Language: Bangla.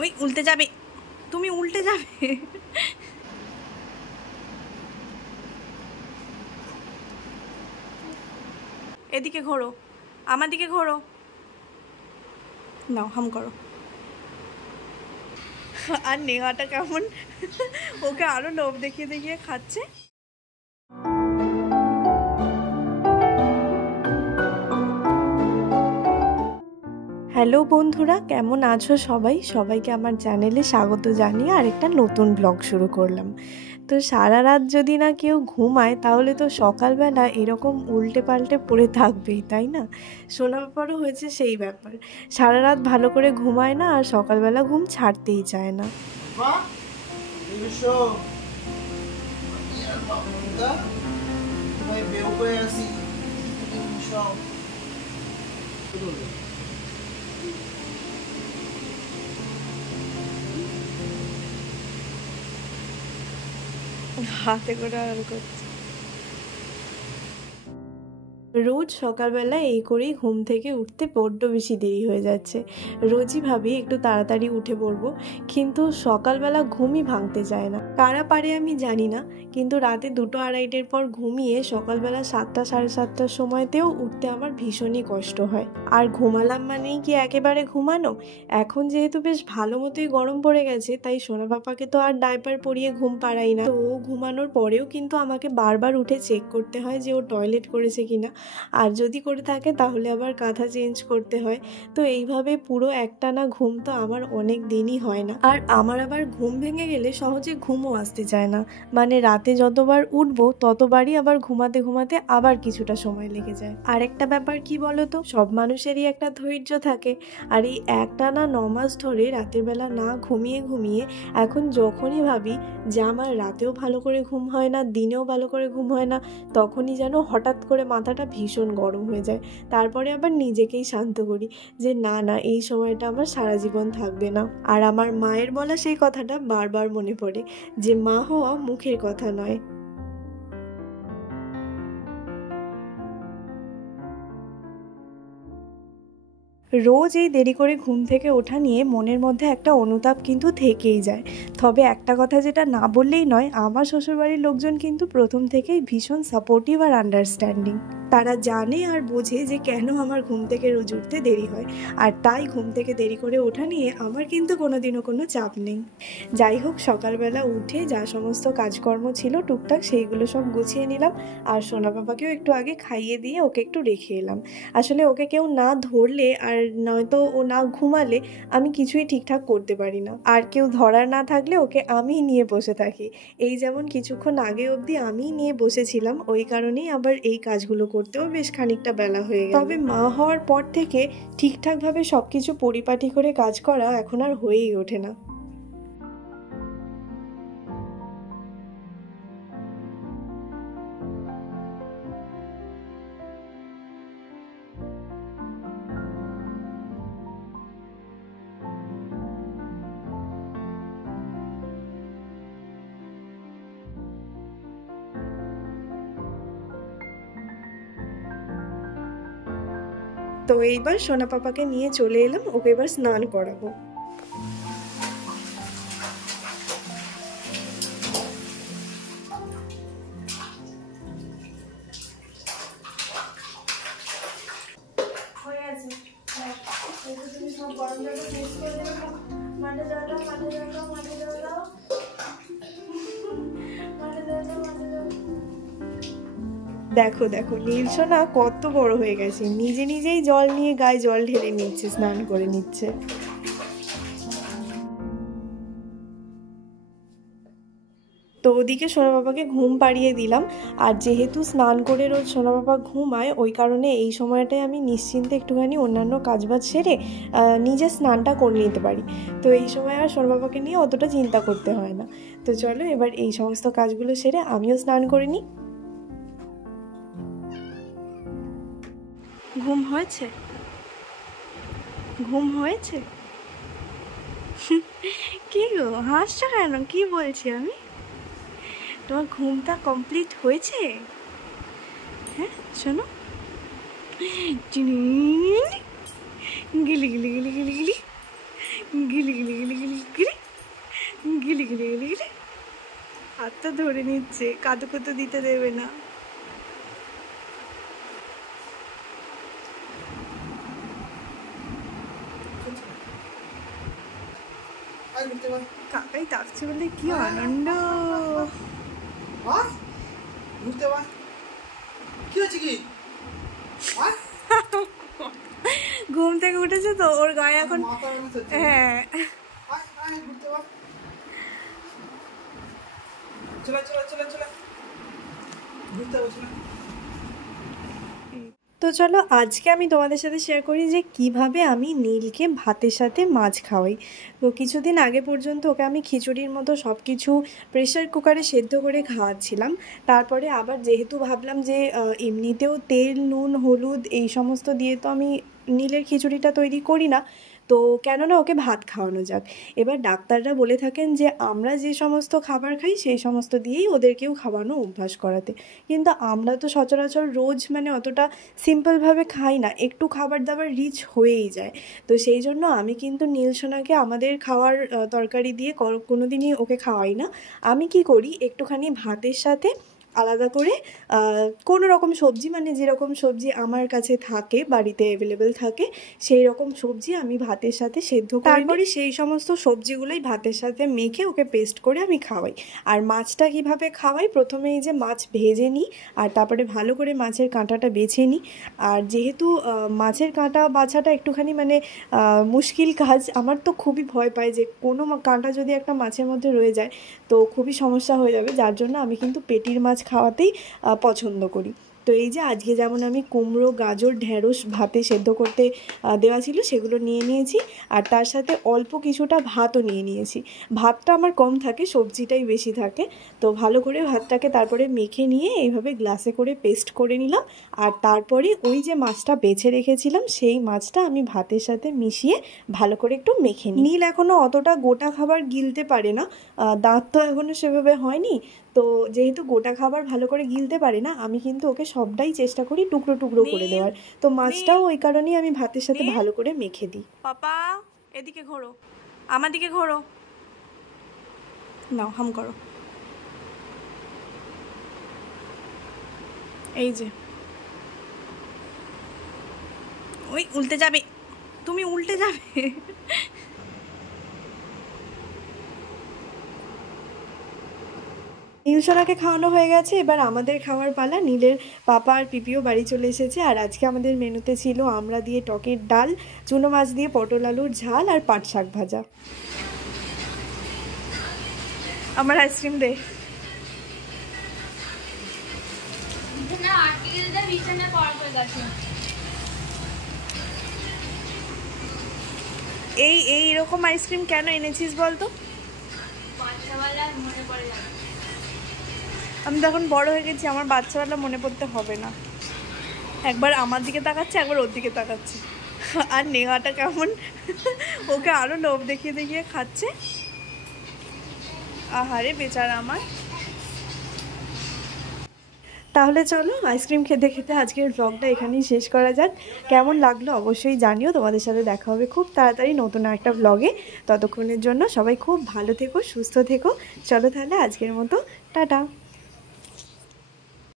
ওই উল্টে যাবে, তুমি উল্টে যাবে। এদিকে ঘোরো, আমার দিকে ঘোরো, নাও হাম করো। আর নেহাটা কেমন ওকে আরো লোভ দেখিয়ে দেখিয়ে খাচ্ছে। হ্যালো বন্ধুরা, কেমন আছো সবাই? সবাইকে আমার চ্যানেলে স্বাগত জানিয়ে আরেকটা নতুন ব্লগ শুরু করলাম। তো সারা রাত যদি না কেউ ঘুমায় তাহলে তো সকালবেলা এরকম উল্টে পাল্টে পড়ে থাকবেই, তাই না? সোনা ব্যাপারও হয়েছে সেই ব্যাপার, সারা রাত ভালো করে ঘুমায় না আর সকালবেলা ঘুম ছাড়তেই চায় না। হাতে করে আর করছে। রোজ সকালবেলা এই করেই ঘুম থেকে উঠতে বড্ড বেশি দেরি হয়ে যাচ্ছে। রোজই ভাবি একটু তাড়াতাড়ি উঠে পড়বো, কিন্তু সকালবেলা ঘুমই ভাঙতে চায় না। কারা পারে আমি জানি না, কিন্তু রাতে 2-2:30 পর ঘুমিয়ে সকালবেলা 7টা 7:30টার সময়তেও উঠতে আমার ভীষণই কষ্ট হয়। আর ঘুমালাম মানেই কি একেবারে ঘুমানো? এখন যেহেতু বেশ ভালো মতোই গরম পড়ে গেছে, তাই সোনা পাপাকে তো আর ডাইপার পরিয়ে ঘুম পাড়াই না। তো ও ঘুমানোর পরেও কিন্তু আমাকে বারবার উঠে চেক করতে হয় যে ও টয়লেট করেছে কিনা, আর যদি করে থাকে তাহলে আবার কাঁথা চেঞ্জ করতে হয়। তো এইভাবে পুরো একটানা ঘুম তো আমার অনেক দিনই হয় না। আর আমার আবার ঘুম ভেঙে গেলে সহজে ঘুমও আসতে চায় না, মানে রাতে যতবার উঠবো ততবারই আবার ঘুমাতে ঘুমাতে আবার কিছুটা সময় লেগে যায়। আর একটা ব্যাপার কি বলতো, সব মানুষেরই একটা ধৈর্য থাকে, আর এই একটানা 9 মাস ধরে রাতের বেলা না ঘুমিয়ে ঘুমিয়ে এখন যখনই ভাবি যে আমার রাতেও ভালো করে ঘুম হয় না, দিনেও ভালো করে ঘুম হয় না, তখনই যেন হঠাৎ করে মাথাটা ভীষণ গরম হয়ে যায়। তারপরে আবার নিজেকেই শান্ত করি যে না না, এই সময়টা আমার সারা জীবন থাকবে না। আর আমার মায়ের বলা সেই কথাটা বারবার মনে পড়ে যে মা হওয়া মুখের কথা নয়। রোজ এই দেরি করে ঘুম থেকে ওঠা নিয়ে মনের মধ্যে একটা অনুতাপ কিন্তু থেকেই যায়। তবে একটা কথা যেটা না বললেই নয়, আমার শ্বশুরবাড়ির লোকজন কিন্তু প্রথম থেকেই ভীষণ সাপোর্টিভ আর আন্ডারস্ট্যান্ডিং। তারা জানে আর বোঝে যে কেন আমার ঘুম থেকে রোজ উঠতে দেরি হয়, আর তাই ঘুম থেকে দেরি করে ওঠা নিয়ে আমার কিন্তু কোনোদিনও কোনো চাপ নেই। যাই হোক, সকালবেলা উঠে যা সমস্ত কাজকর্ম ছিল টুকটাক সেইগুলো সব গুছিয়ে নিলাম, আর সোনা বাবাকেও একটু আগে খাইয়ে দিয়ে ওকে একটু রেখে এলাম। আসলে ওকে কেউ না ধরলে আর নয়তো ও না ঘুমালে আমি কিছুই ঠিকঠাক করতে পারি না, আর কেউ ধরার না থাকলে ওকে আমিই নিয়ে বসে থাকি। এই যেমন কিছুক্ষণ আগে অবধি আমিই নিয়ে বসেছিলাম, ওই কারণেই আবার এই কাজগুলো করতেও বেশ খানিকটা বেলা হয়ে গেল। তবে মা হওয়ার পর থেকে ঠিকঠাকভাবে সবকিছু পরিপাটি করে কাজ করা এখন আর হয়েই ওঠে না। তো এইবার সোনা পাপাকে নিয়ে চলে এলাম, ওকে এবার স্নান করাবো। দেখো দেখো, নীল সোনা কত বড় হয়ে গেছে, নিজে নিজেই জল নিয়ে গায়ে জল ঢেলে নিচ্ছে, স্নান করে নিচ্ছে। তো ওদিকে সোনা বাবাকে ঘুম পাড়িয়ে দিলাম, আর যেহেতু স্নান করে রোজ সোনা বাবা ঘুমায়, ওই কারণে এই সময়টায় আমি নিশ্চিন্তে একটুখানি অন্যান্য কাজবাজ সেরে নিজে স্নানটা করে নিতে পারি। তো এই সময় আর সোনা বাবাকে নিয়ে অতটা চিন্তা করতে হয় না। তো চলো এবার এই সমস্ত কাজগুলো সেরে আমিও স্নান করে নিই। ঘুম হয়েছে? ঘুম হয়েছে? কি গো হাসছো কেন? কি বলছি আমি? তোমার ঘুমটা কমপ্লিট হয়েছে? হ্যাঁ শোনো, গিলি গিলি গিলি গিলি গিলি গিলি গিলি গিলি গিলি ধরে নিচ্ছে, কাতুকুতু দিতে দেবে না। কাকাই ডাকছে বলে কি আনন্দ। ঘুম থেকে উঠেছে তো, ওর গায়ে এখন হ্যাঁ তো চলো আজকে আমি তোমাদের সাথে শেয়ার করি যে কিভাবে আমি নীলকে ভাতের সাথে মাছ খাওয়াই। তো কিছুদিন আগে পর্যন্ত ওকে আমি খিচুড়ির মতো সব কিছু প্রেশার কুকারে সেদ্ধ করে খাওয়াচ্ছিলাম। তারপরে আবার যেহেতু ভাবলাম যে এমনিতেও তেল নুন হলুদ এই সমস্ত দিয়ে তো আমি নীলের খিচুড়িটা তৈরি করি না, তো কেননা ওকে ভাত খাওয়ানো যাক। এবার ডাক্তাররা বলে থাকেন যে আমরা যে সমস্ত খাবার খাই সেই সমস্ত দিয়েই ওদেরকেও খাওয়ানো অভ্যাস করাতে, কিন্তু আমরা তো সচরাচর রোজ মানে অতটা সিম্পলভাবে খাই না, একটু খাবার দাবার রিচ হয়েই যায়। তো সেই জন্য আমি কিন্তু নীল সোনাকে আমাদের খাওয়ার তরকারি দিয়ে কোনো দিনই ওকে খাওয়াই না। আমি কি করি, একটুখানি ভাতের সাথে আলাদা করে কোনো রকম সবজি, মানে যেরকম সবজি আমার কাছে থাকে বাড়িতে অ্যাভেলেবেল থাকে সেই রকম সবজি আমি ভাতের সাথে সেদ্ধ করে তারপরে সেই সমস্ত সবজিগুলোই ভাতের সাথে মেখে ওকে পেস্ট করে আমি খাওয়াই। আর মাছটা কিভাবে খাওয়াই, প্রথমে এই যে মাছ ভেজে নিই আর তারপরে ভালো করে মাছের কাঁটাটা বেছে নিই। আর যেহেতু মাছের কাঁটা বাছাটা একটুখানি মানে মুশকিল কাজ, আমার তো খুবই ভয় পাই যে কোনো কাঁটা যদি একটা মাছের মধ্যে রয়ে যায় তো খুবই সমস্যা হয়ে যাবে, যার জন্য আমি কিন্তু পেটির মাছ খাওয়াতেই পছন্দ করি। তো এই যে আজকে যেমন আমি কুমড়ো গাজর ঢ্যাঁড়স ভাতে সেদ্ধ করতে দেওয়া ছিল সেগুলো নিয়ে নিয়েছি, আর তার সাথে অল্প কিছুটা ভাতও নিয়ে নিয়েছি। ভাতটা আমার কম থাকে, সবজিটাই বেশি থাকে। তো ভালো করে ভাতটাকে তারপরে মেখে নিয়ে এইভাবে গ্লাসে করে পেস্ট করে নিলাম, আর তারপরে ওই যে মাছটা বেছে রেখেছিলাম সেই মাছটা আমি ভাতের সাথে মিশিয়ে ভালো করে একটু মেখে নিই। নীল এখনও অতটা গোটা খাবার গিলতে পারে না, দাঁত তো এখনও সেভাবে হয়নি, তো যেহেতু গোটা খাবার ভালো করে গিলতে পারে না আমি কিন্তু ওকে সবটাই চেষ্টা করি টুকরো টুকরো করে দেওয়ার। তো মাছটাও ওই কারণেই আমি ভাতের সাথে ভালো করে মেখে দিই। পাপা এদিকে ঘোরো, আমার দিকে ঘোরো, নাও হাম করো। এই যে ওই উল্টে যাবে, তুমি উল্টে যাবে। নীল সোনাকে খাওয়ানো হয়ে গেছে, এবার আমাদের খাওয়ার পালা। নীলের পাপা আর পিপিও বাড়ি চলে এসেছে, আর আজকে আমাদের মেনুতে ছিল আমড়া দিয়ে টকের ডাল, চুনো মাছ দিয়ে পটল আলুর ঝাল আর পাট শাক ভাজা। আমার আইসক্রিম দে। এইরকম আইসক্রিম কেন এনেছিস বলতো? আমি তখন বড় হয়ে গেছি, আমার বাচ্চাবেলা মনে পড়তে হবে না। একবার আমার দিকে তাকাচ্ছে, একবার ওর দিকে তাকাচ্ছে। আর নেহাটা কেমন ওকে আরো লোভ দেখিয়ে দেখিয়ে খাচ্ছে। আহারে বেচারা আমার। তাহলে চলো আইসক্রিম খেতে খেতে আজকের ব্লগটা এখানেই শেষ করা যাক। কেমন লাগলো অবশ্যই জানিও। তোমাদের সাথে দেখা হবে খুব তাড়াতাড়ি নতুন একটা ব্লগে। ততক্ষণের জন্য সবাই খুব ভালো থেকো, সুস্থ থেকো। চলো তাহলে আজকের মতো টাটা।